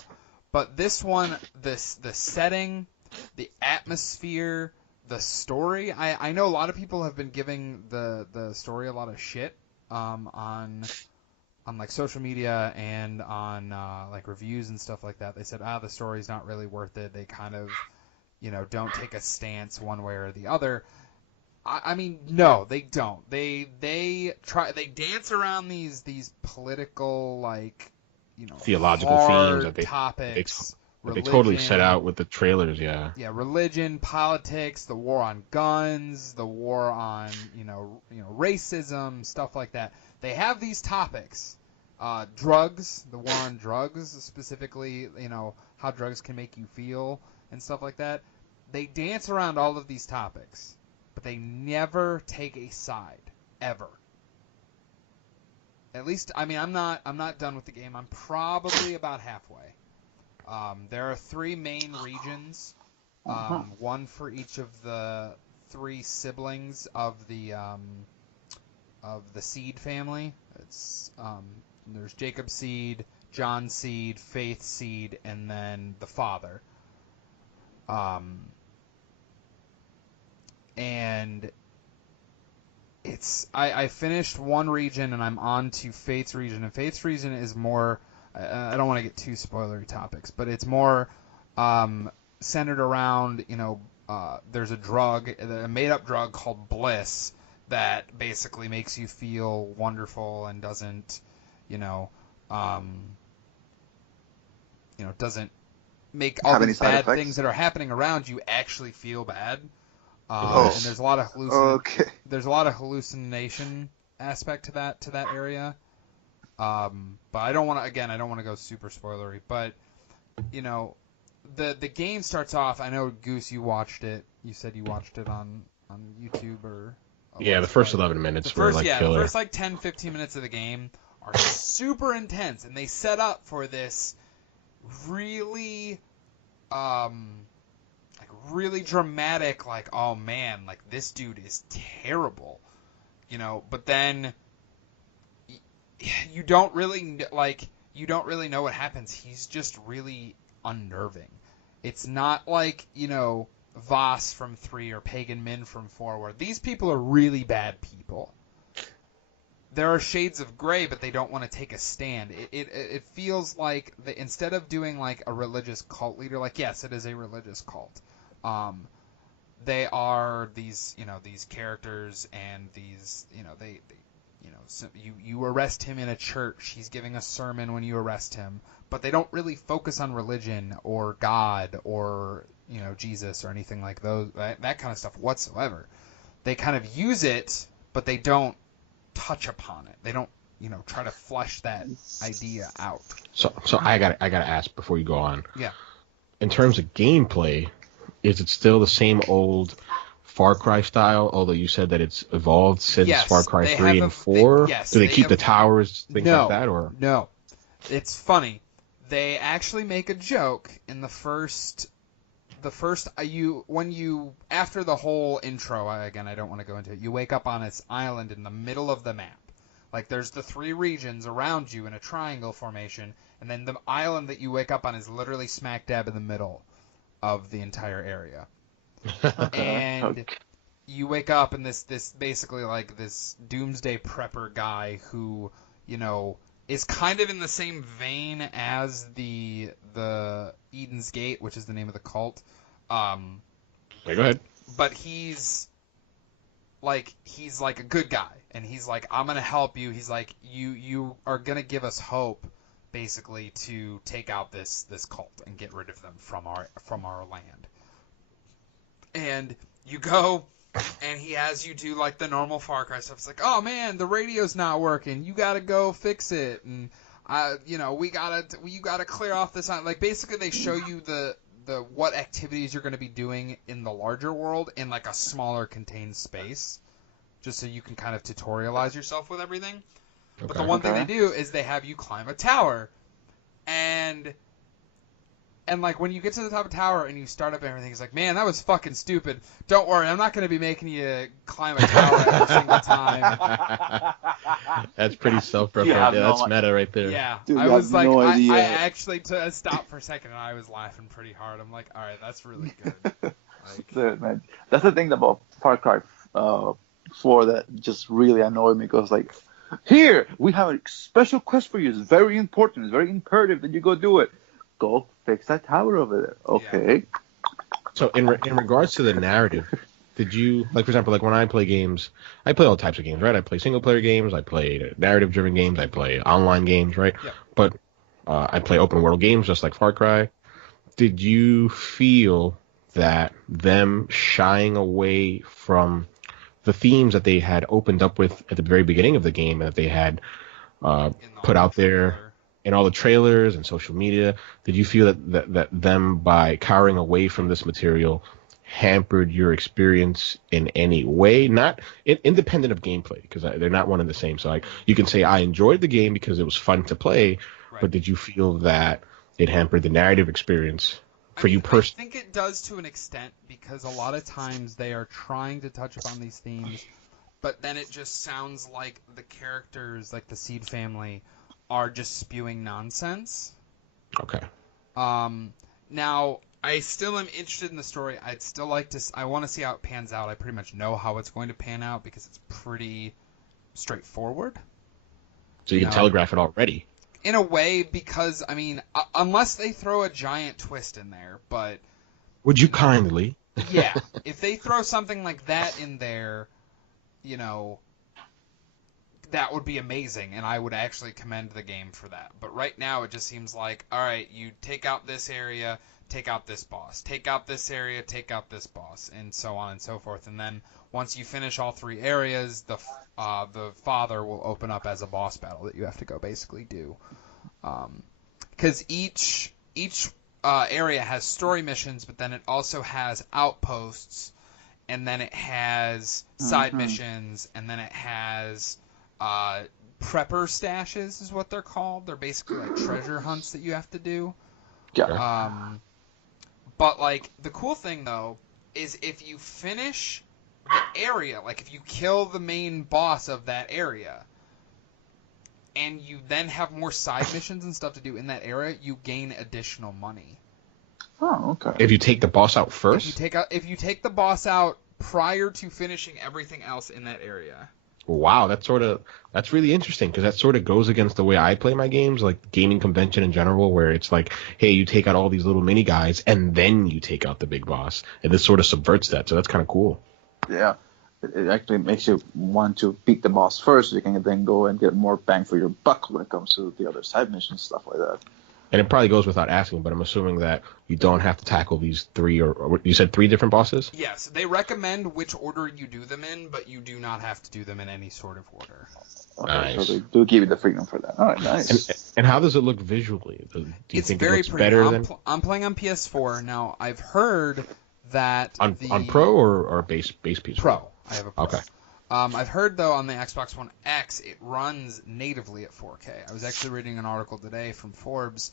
But this one, the setting, the atmosphere, the story. I know a lot of people have been giving the story a lot of shit on like social media and on like reviews and stuff like that. They said, the story's not really worth it. They kind of, don't take a stance one way or the other. I mean, no, they don't. They dance around these political, like, theological themes, topics religion. They totally set out with the trailers, yeah. Yeah, religion, politics, the war on guns, the war on racism, stuff like that. They have these topics, drugs, the war on drugs, specifically, how drugs can make you feel and stuff like that. They dance around all of these topics, but they never take a side, ever. At least, I'm not done with the game. I'm probably about halfway. There are 3 main regions, one for each of the 3 siblings of the Seed family. It's there's Jacob Seed, John Seed, Faith Seed, and then the father. And I finished one region and I'm on to Faith's region, and Faith's region is more. I don't want to get too spoilery topics, but it's more centered around there's a made-up drug called Bliss that basically makes you feel wonderful and doesn't doesn't make all these bad things that are happening around you actually feel bad. And there's a lot of there's a lot of hallucination aspect to that area. But I don't want to go super spoilery. But the game starts off. I know, Goose, you watched it. You said you watched it on YouTube or. Yeah, the first 11 minutes were killer. The first 10, 15 minutes of the game are super intense, and they set up for this really, really dramatic, oh man, this dude is terrible, but then you don't really know what happens. He's just really unnerving. It's not like, Voss from 3 or Pagan Min from 4, where these people are really bad people. There are shades of gray, but they don't want to take a stand. It feels like instead of doing a religious cult leader, yes, it is a religious cult. They are these characters, and these so you arrest him in a church. He's giving a sermon when you arrest him, but they don't really focus on religion or God or Jesus or anything like that kind of stuff whatsoever. They kind of use it, but they don't touch upon it. They don't try to flesh that idea out. So I gotta ask before you go on. Yeah. In terms of gameplay, is it still the same old Far Cry style? Although you said that it's evolved since Far Cry 3 and 4. Do they keep the towers, things like that, or no? It's funny. They actually make a joke in the first after the whole intro. Again, I don't want to go into it. You wake up on this island in the middle of the map. There's the 3 regions around you in a triangle formation, and then the island that you wake up on is literally smack dab in the middle of the entire area. And you wake up in this basically this doomsday prepper guy who is kind of in the same vein as the Eden's Gate, which is the name of the cult. Go ahead. But he's a good guy, and he's I'm gonna help you. He's you are gonna give us hope, basically, to take out this cult and get rid of them from our land. And you go, and he has you do the normal Far Cry stuff. It's oh man, the radio's not working. You gotta go fix it, and you gotta clear off this island. Basically, they show you the what activities you're gonna be doing in the larger world in a smaller contained space, just so you can kind of tutorialize yourself with everything. Okay. But the one thing they do is they have you climb a tower, and when you get to the top of the tower and you start up everything, it's man, that was fucking stupid. Don't worry, I'm not going to be making you climb a tower every single time. That's pretty self-referential. That's meta right there. Yeah, dude, I was I actually stopped for a second and I was laughing pretty hard. I'm all right, that's really good. Dude, man, that's the thing about Far Cry 4 that just really annoyed me, because here we have a special quest for you. It's very important. It's very imperative that you go do it. Go fix that tower over there. Okay. Yeah. So in regards to the narrative, did you for example, when I play games, I play all types of games, right? I play single player games, I play narrative driven games, I play online games, right? Yeah. But I play open world games just like Far Cry. did you feel that them shying away from the themes that they had opened up with at the very beginning of the game and that they had put out there in all the trailers and social media, did you feel that them, by cowering away from this material, hampered your experience in any way? Not independent of gameplay, because they're not one and the same. So you can say I enjoyed the game because it was fun to play, Right. But did you feel that it hampered the narrative experience for you personally? I think it does to an extent, because a lot of times they are trying to touch upon these themes, but then it just sounds like the characters, like the Seed family, are just spewing nonsense. Okay. Now, I still am interested in the story. I'd still like to. I want to see how it pans out. I pretty much know how it's going to pan out because it's pretty straightforward. So you can telegraph it already. In a way, because, I mean, unless they throw a giant twist in there, but... Would you kindly? Yeah. If they throw something like that in there, that would be amazing, and I would actually commend the game for that. But right now, it just seems like, alright, you take out this area, take out this boss. Take out this area, take out this boss, and so on and so forth. And then, once you finish all 3 areas, the father will open up as a boss battle that you have to go basically do. Because each area has story missions, but then it also has outposts, and then it has side missions, and then it has prepper stashes is what they're called. They're basically like treasure hunts that you have to do. Yeah. But like the cool thing though is if you finish the area, like if you kill the main boss of that area, and you then have more side missions and stuff to do in that area, you gain additional money. Oh, okay. If you take the boss out first? If you take the boss out prior to finishing everything else in that area. Wow, that's really interesting, because that sort of goes against the way I play my games, like gaming convention in general, where it's like, hey, you take out all these little mini guys and then you take out the big boss, and this sort of subverts that. So that's kind of cool. Yeah, it actually makes you want to beat the boss first, so you can then go and get more bang for your buck when it comes to the other side missions, stuff like that. And it probably goes without asking, but I'm assuming that you don't have to tackle these 3, or you said 3 different bosses? Yes, they recommend which order you do them in, but you do not have to do them in any sort of order. Okay, Nice. so they do give you the freedom for that. All right, nice. And how does it look visually? Do you It's think very it looks pretty. better than I'm playing on PS4 now. I've heard that on Pro or base PS4? Pro. I have a Pro. Okay. I've heard though on the Xbox One X it runs natively at 4K. I was actually reading an article today from Forbes.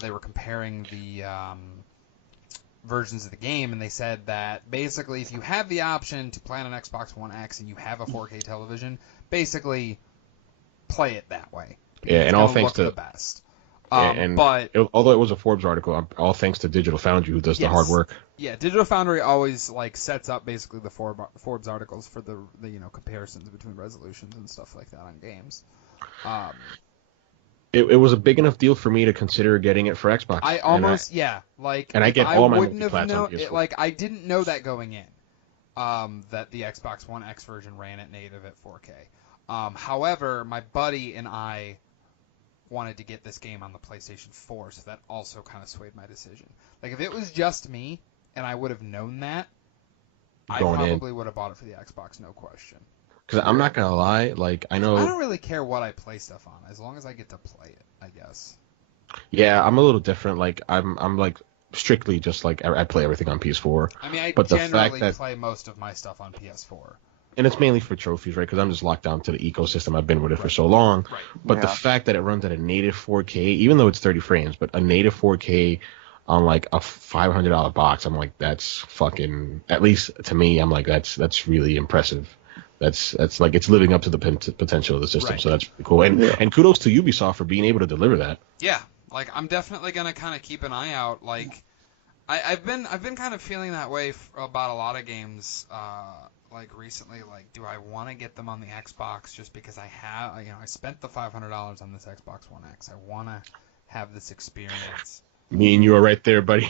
They were comparing the versions of the game, and they said that basically if you have the option to play on an Xbox One X and you have a 4K television, basically play it that way. Yeah, and all thanks to the best. Although it was a Forbes article, all thanks to Digital Foundry, who does the hard work. Yeah, Digital Foundry always sets up basically the Forbes articles for the comparisons between resolutions and stuff like that on games. It was a big enough deal for me to consider getting it for Xbox. I get all my multiplats on PS4. I didn't know that going in, that the Xbox One X version ran it native at 4K. However, my buddy and I wanted to get this game on the PlayStation 4, so that also kind of swayed my decision. Like, if it was just me, and I would have known that, I probably would have bought it for the Xbox, no question. Because I'm not going to lie, I know... I don't really care what I play stuff on, as long as I get to play it, I guess. Yeah, I'm a little different. I'm strictly just, I play everything on PS4. I mean, I but generally play most of my stuff on PS4. And it's mainly for trophies, right? Because I'm just locked down to the ecosystem. I've been with it for so long. Right. But the fact that it runs at a native 4K, even though it's 30 frames, but a native 4K on a $500 box, I'm like, that's fucking, at least to me, I'm like, that's really impressive. That's it's living up to the potential of the system. Right. So that's pretty cool. And kudos to Ubisoft for being able to deliver that. Yeah, I'm definitely gonna kind of keep an eye out. I've been kind of feeling that way about a lot of games. Recently, do I want to get them on the Xbox just because I spent the $500 on this Xbox One X. I want to have this experience. Me and you are right there, buddy.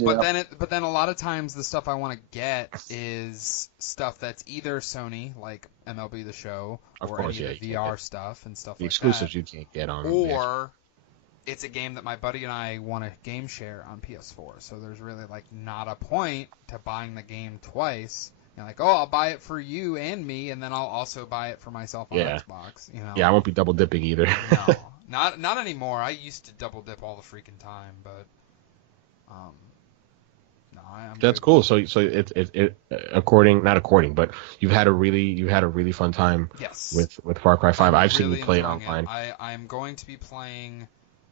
But then a lot of times the stuff I want to get is stuff that's either Sony, like MLB The Show, or any of the VR stuff and stuff like that. The exclusives you can't get on. Or it's a game that my buddy and I want to game share on PS4. So there's really like not a point to buying the game twice. Like, oh, I'll buy it for you and me, and then I'll also buy it for myself on Xbox. Yeah, I won't be double dipping either. No, not anymore. I used to double dip all the freaking time, but no, I'm That's good. cool. So but you've had a really fun time. Yes. With Far Cry 5. I've seen really you play it enjoying online. I'm going to be playing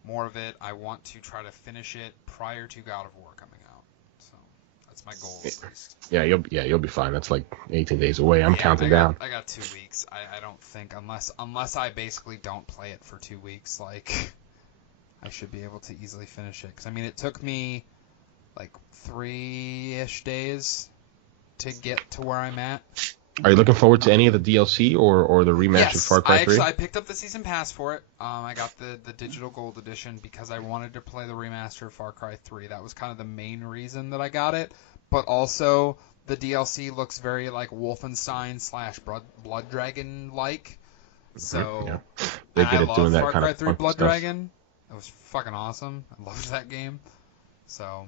more of it. I want to try to finish it prior to God of War coming out. So that's my goal at least. Yeah, you'll be fine. That's like 18 days away. I'm counting down. I got 2 weeks. I don't think unless I basically don't play it for 2 weeks, like I should be able to easily finish it. Because I mean, it took me like 3-ish days to get to where I'm at. Are you looking forward to any of the DLC or the remastered Far Cry 3? I picked up the season pass for it. I got the digital gold edition because I wanted to play the remastered Far Cry 3. That was kind of the main reason that I got it. But also, the DLC looks very like Wolfenstein / Blood Dragon like. So, they did it doing that Far kind Cry of 3 fun Blood stuff. Dragon. It was fucking awesome. I loved that game. So,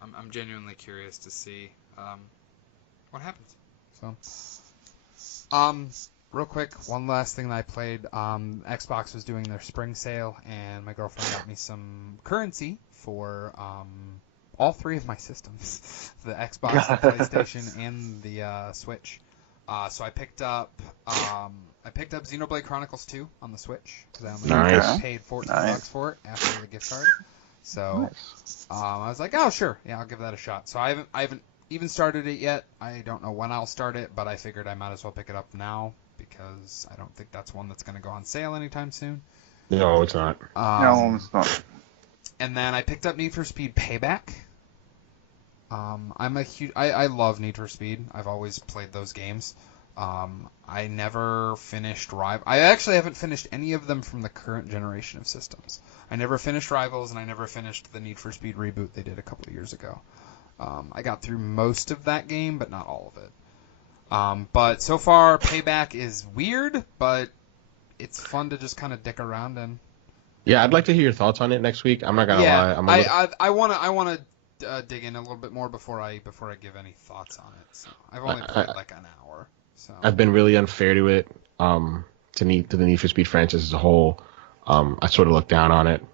I'm genuinely curious to see what happens. So, real quick, one last thing that I played. Xbox was doing their spring sale, and my girlfriend got me some currency for all 3 of my systems: the Xbox, the PlayStation, and the Switch. So I picked up Xenoblade Chronicles 2 on the Switch because I only paid $14 for it after the gift card. So I was like, oh sure, yeah, I'll give that a shot. So I haven't even started it yet. I don't know when I'll start it, but I figured I might as well pick it up now because I don't think that's one that's going to go on sale anytime soon. No, it's not. No, it's not. And then I picked up Need for Speed Payback. I love Need for Speed. I've always played those games. I never finished I actually haven't finished any of them from the current generation of systems. I never finished Rivals, and I never finished the Need for Speed reboot they did a couple of years ago. I got through most of that game, but not all of it. But so far, Payback is weird, but it's fun to just kind of dick around in. Yeah, I'd like to hear your thoughts on it next week. I'm not gonna lie. I want to dig in a little bit more before I give any thoughts on it. So I've only played like an hour. So I've been really unfair to it. To the Need for Speed franchise as a whole. I sort of look down on it.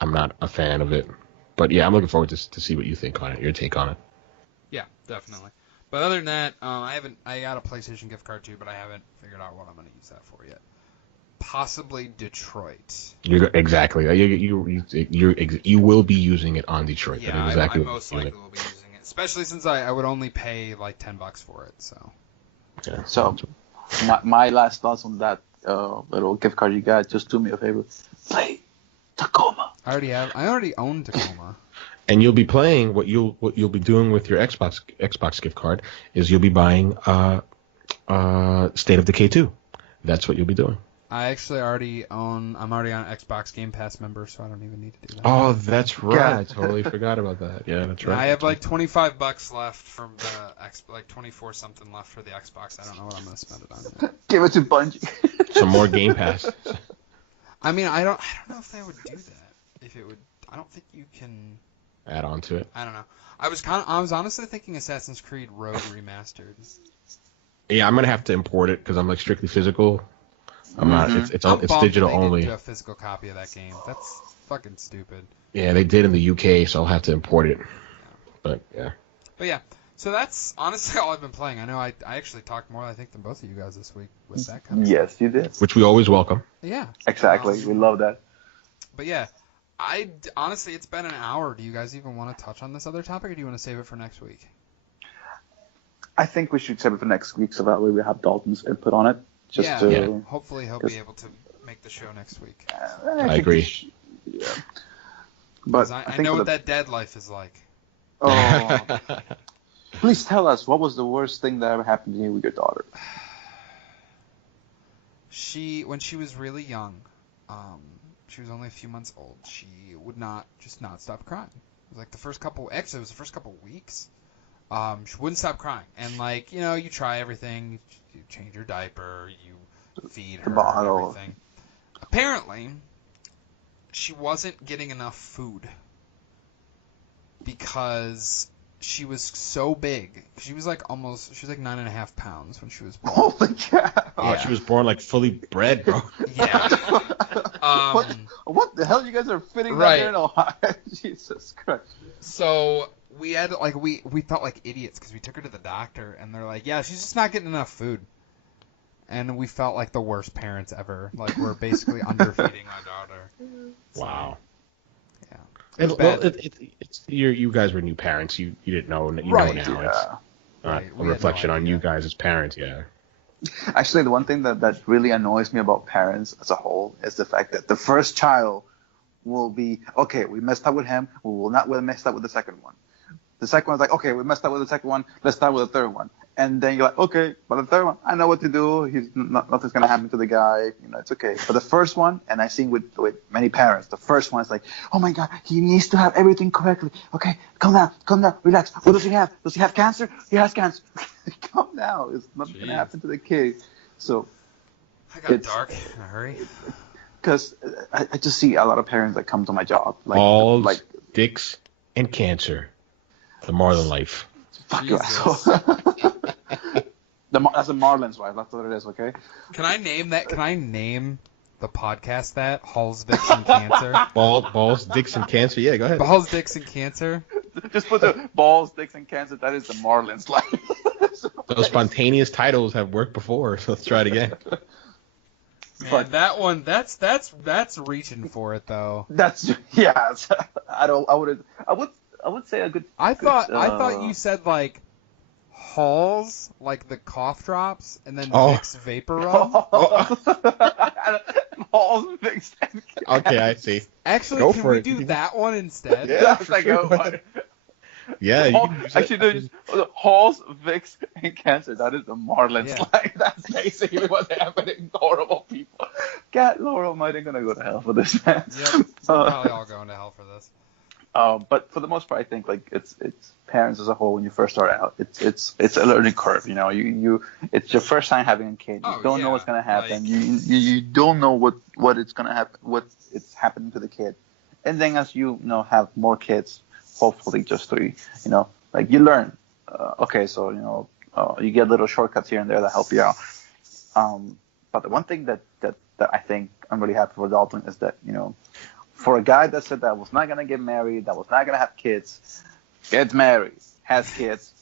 I'm not a fan of it. But yeah, I'm looking forward to see what you think on it, your take on it. Yeah, definitely. But other than that, I got a PlayStation gift card too, but I haven't figured out what I'm going to use that for yet. Possibly Detroit. Exactly. You will be using it on Detroit. Yeah, exactly I most likely will be using it, especially since I would only pay like $10 for it. So. Yeah. So, my last thoughts on that little gift card you got. Just do me a favor. Play Tacoma. I already own Tacoma. And you'll be playing what you'll be doing with your Xbox gift card is you'll be buying State of Decay 2. That's what you'll be doing. I actually I'm already on Xbox Game Pass member, so I don't even need to do that. Oh, that's right. I totally forgot about that. Yeah, that's right. I have like $25 left from the like 24 something left for the Xbox. I don't know what I'm going to spend it on yet. Give it to Bungie. Some more Game Pass. I mean, I don't know if they would do that. If it would, I don't think you can add on to it. I don't know. I was honestly thinking Assassin's Creed Rogue Remastered. Yeah, I'm gonna have to import it because I'm like strictly physical. I'm not. It's digital only. Didn't do a physical copy of that game. That's fucking stupid. Yeah, they did in the UK, so I'll have to import it. But yeah. So that's honestly all I've been playing. I know I actually talked more, I think, than both of you guys this week with that kind of stuff. Yes, you did. Which we always welcome. Yeah. Exactly. We love that. But yeah, honestly, it's been an hour. Do you guys even want to touch on this other topic, or do you want to save it for next week? I think we should save it for next week, so that way we have Dalton's input on it. Hopefully he'll be able to make the show next week. I agree. But I know what that dad life is like. Oh. Please tell us, what was the worst thing that ever happened to you with your daughter? When she was really young, she was only a few months old, she would not stop crying. It was like the first couple weeks. She wouldn't stop crying. And like, you try everything. You change her diaper, you feed her, everything. Apparently, she wasn't getting enough food because she was so big. She was like 9.5 pounds when she was born. Holy cow! Oh, she was born like fully bred, bro. Yeah. What the hell? You guys are fitting that Right. there in Ohio? Jesus Christ! So we had we felt like idiots because we took her to the doctor and they're like, yeah, she's just not getting enough food. And we felt like the worst parents ever. Like we're basically underfeeding our daughter. Wow. Yeah. It's you guys were new parents. You didn't know. You Right, know now. Yeah. It's Right, a we had reflection no on idea. you guys as parents. Yeah. Actually, the one thing that really annoys me about parents as a whole is the fact that the first child will be, okay, we messed up with him, we will not mess up with the second one. The second one's like, okay, we messed up with the second one, let's start with the third one. And then you're like, okay, but the third one, I know what to do. Nothing's going to happen to the guy. It's okay. But the first one, and I've seen with many parents, the first one is like, oh my God, he needs to have everything correctly. Okay, calm down, relax. What does he have? Does he have cancer? He has cancer. Calm down. It's nothing going to happen to the kid. So I got dark in a hurry. because I just see a lot of parents that come to my job. Balls, dicks, and cancer. The Marlon life. Fuck you, asshole. That's a Marlon's wife. That's what it is, okay? Can I name that? Can I name the podcast that? Halls, Vicks, and Cancer? Balls, dicks, and cancer. Yeah, go ahead. Balls, Dicks, and Cancer? Just put the balls, dicks, and cancer. That is the Marlon's life. Those spontaneous titles have worked before, so let's try it again. Man, that one, that's reaching for it though. That's I would say a good. I thought you said like Halls, like the cough drops, and then Vicks Vapor Rub. Balls, Vicks, and cancer. Okay, I see. Actually, Go can for we it. do that one instead? Yeah, That's for like sure. Yeah, you can use actually, it. there's Halls, Vicks, and cancer. That is the Marlins. Yeah. Like that's basically what's happening. Horrible people. God, Lord Almighty, gonna go to hell for this, man. Yep. We're probably all going to hell for this. But for the most part, I think like it's parents as a whole when you first start out. It's a learning curve. You it's your first time having a kid. You don't know what's gonna happen. You don't know what it's gonna happen. What it's happening to the kid. And then as you have more kids, hopefully just 3. Like you learn. Okay, so you get little shortcuts here and there that help you out. But the one thing that I think I'm really happy for Dalton is that for a guy that said that was not gonna get married, that was not gonna have kids, gets married, has kids.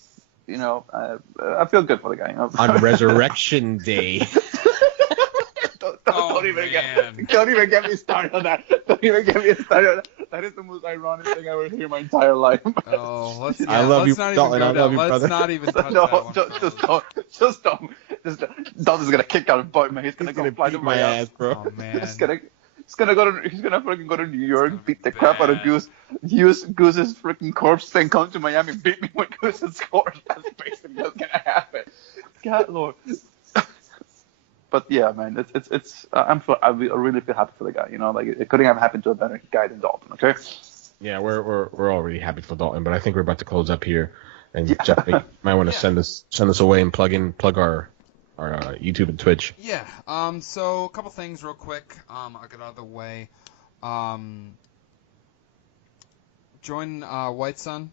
I feel good for the guy. On Resurrection Day. Don't even get me started on that. Don't even get me started on that. That is the most ironic thing I ever hear in my entire life. Oh, let's. I love let's you, not Dalton. even I go love down. you, Let's brother. not even touch that No, one. just don't. Dalton's gonna kick out a butt, man. He's gonna go fly to beat my ass, bro. Oh man. He's gonna fucking go to New York, beat the crap out of Goose, use Goose's freaking corpse, then come to Miami, beat me with Goose's corpse. That's basically what's gonna happen. God Lord. But yeah, man, I really feel happy for the guy. Like it couldn't have happened to a better guy than Dalton. Okay. Yeah, we're all really happy for Dalton, but I think we're about to close up here, and Yeah. Jeff might want to send us away and plug our YouTube and Twitch. Yeah. So a couple things real quick. I'll get out of the way. Join White Sun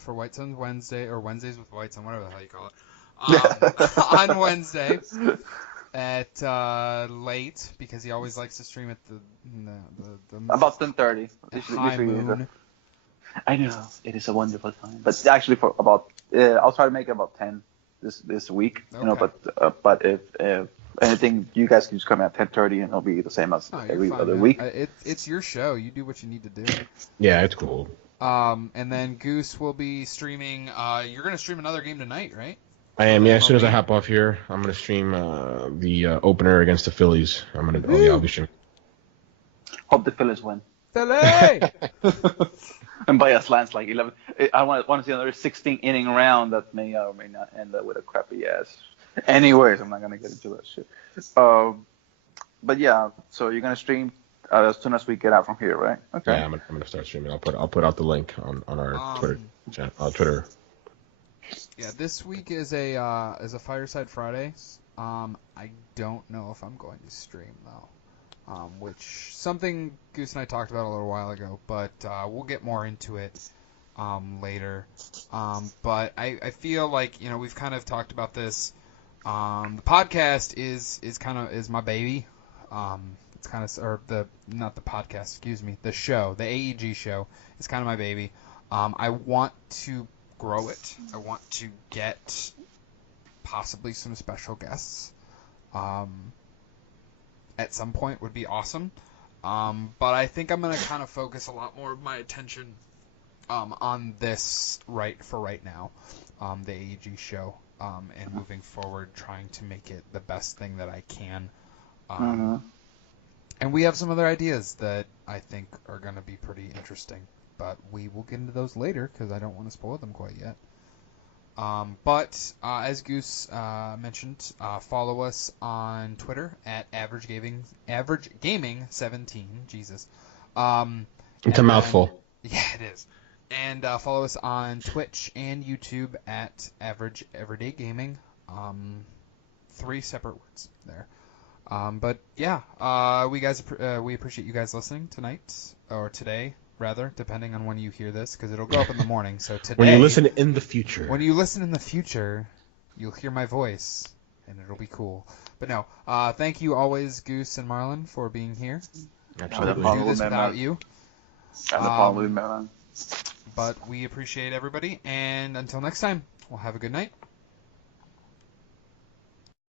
for White Sun Wednesday or Wednesdays with White Sun, whatever the hell you call it. On Wednesday at late because he always likes to stream at the About 10:30. high moon. I know it is a wonderful time, but actually for about I'll try to make it about 10 this week. Okay. But if anything, you guys can just come at 10:30 and it'll be the same as every other week. It's your show. You do what you need to do. Yeah, it's cool. And then Goose will be streaming. You're gonna stream another game tonight, right? I am. Yeah, as soon as I hop off here, I'm gonna stream the opener against the Phillies. I'll be streaming. Hope the Phillies win. Philly! And by a landslide, 11. I want to see another 16-inning round that may or may not end up with a crappy ass. Anyways, I'm not gonna get into that shit. But yeah, so you're gonna stream as soon as we get out from here, right? Okay. Yeah, I'm gonna start streaming. I'll put out the link on our Twitter. Yeah, this week is a Fireside Friday. I don't know if I'm going to stream though. which something Goose and I talked about a little while ago, but we'll get more into it later. But I feel like we've kind of talked about this. The podcast is my baby. It's kind of not the podcast, excuse me, the show, the AEG show is kind of my baby. I want to grow it. I want to get possibly some special guests. At some point would be awesome. But I think I'm going to kind of focus a lot more of my attention on this right now, the AEG show, and moving forward, trying to make it the best thing that I can. And we have some other ideas that I think are going to be pretty interesting, but we will get into those later because I don't want to spoil them quite yet. But as Goose mentioned, follow us on Twitter at Average Gaming 17. Jesus, it's a mouthful. Yeah, it is. And follow us on Twitch and YouTube at Average Everyday Gaming. 3 separate words there. But yeah, we appreciate you guys listening tonight or today. Rather, depending on when you hear this, because it'll go up in the morning. So today, when you listen in the future, you'll hear my voice, and it'll be cool. But no, thank you always, Goose and Marlon, for being here. Absolutely. We do this without you. Man. But we appreciate everybody, and until next time, we'll have a good night.